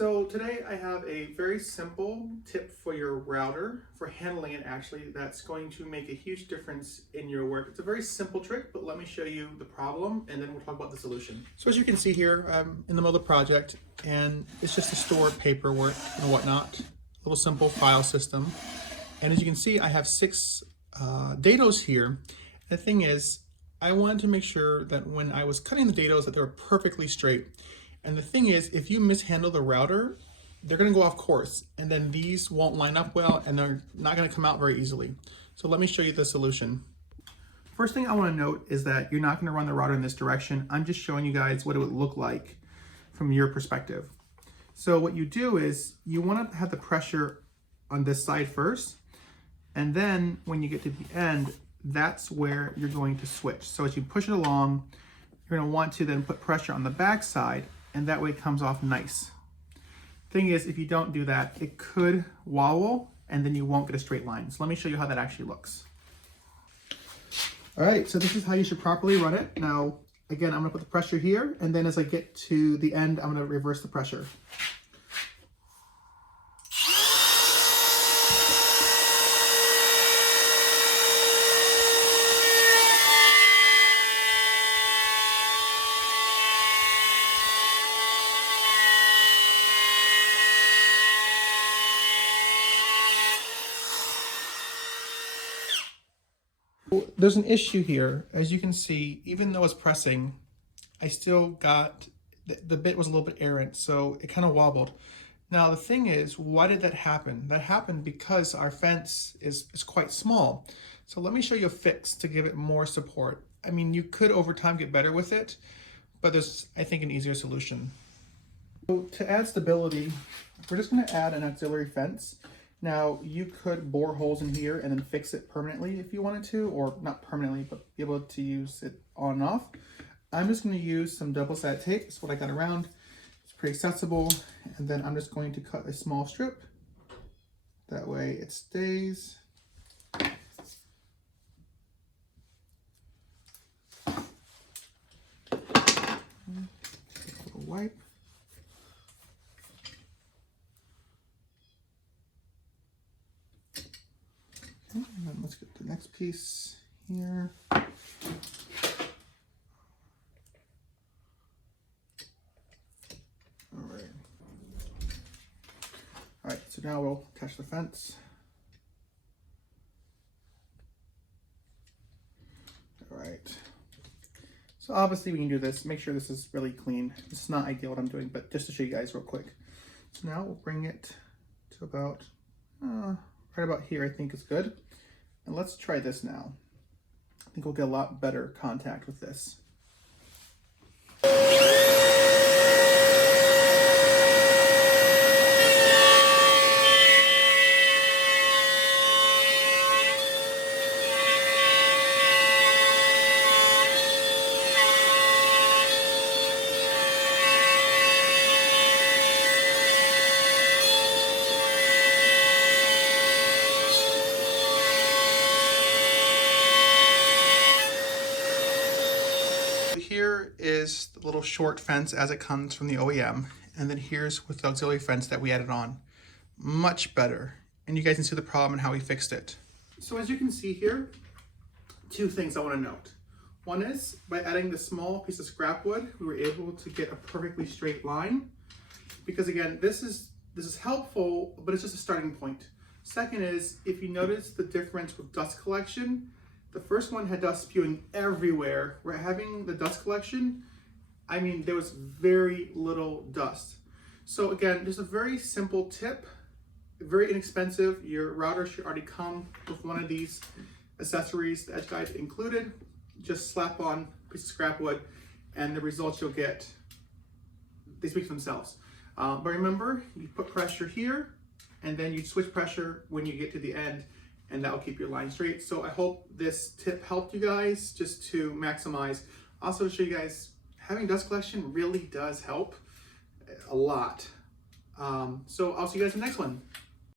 So today I have a very simple tip for your router, for handling it actually, that's going to make a huge difference in your work. It's a very simple trick, but let me show you the problem and then we'll talk about the solution. So as you can see here, I'm in the middle of the project and it's just to store paperwork and whatnot, a little simple file system. And as you can see, I have 6 dados here. The thing is, I wanted to make sure that when I was cutting the dados that they were perfectly straight. And the thing is, if you mishandle the router, they're gonna go off course and then these won't line up well and they're not gonna come out very easily. So let me show you the solution. First thing I wanna note is that you're not gonna run the router in this direction. I'm just showing you guys what it would look like from your perspective. So what you do is you wanna have the pressure on this side first, and then when you get to the end, that's where you're going to switch. So as you push it along, you're gonna want to then put pressure on the back side, and that way it comes off nice. Thing is, if you don't do that, it could wobble and then you won't get a straight line. So let me show you how that actually looks. All right, so this is how you should properly run it. Now, again, I'm gonna put the pressure here, and then as I get to the end, I'm gonna reverse the pressure. There's an issue here. As you can see, even though it's pressing, I still got, the bit was a little bit errant, so it kind of wobbled. Now the thing is, why did that happen? That happened because our fence is quite small. So let me show you a fix to give it more support. I mean, you could over time get better with it, but there's, I think, an easier solution. So to add stability, we're just gonna add an auxiliary fence. Now, you could bore holes in here and then fix it permanently if you wanted to, or not permanently, but be able to use it on and off. I'm just going to use some double-sided tape. It's what I got around. It's pretty accessible. And then I'm just going to cut a small strip. That way it stays. Take a little wipe. And then let's get the next piece here. All right, so now we'll attach the fence. All right. So obviously when you do this, make sure this is really clean. This is not ideal what I'm doing, but just to show you guys real quick. So now we'll bring it to about, right about here, I think is good. And let's try this now. I think we'll get a lot better contact with this. Here is the little short fence as it comes from the OEM, and then here's with the auxiliary fence that we added on. Much better, and you guys can see the problem and how we fixed it. So as you can see here, 2 things I want to note. One is, by adding the small piece of scrap wood, we were able to get a perfectly straight line, because again, this is helpful, but it's just a starting point. Second is, if you notice the difference with dust collection, the first one had dust spewing everywhere. We're having the dust collection, I mean, there was very little dust. So again, just a very simple tip, very inexpensive. Your router should already come with one of these accessories, the edge guide included. Just slap on a piece of scrap wood and the results you'll get, they speak for themselves. But remember, you put pressure here and then you switch pressure when you get to the end, and that will keep your line straight. So I hope this tip helped you guys just to maximize. Also to show you guys, having dust collection really does help a lot. So I'll see you guys in the next one.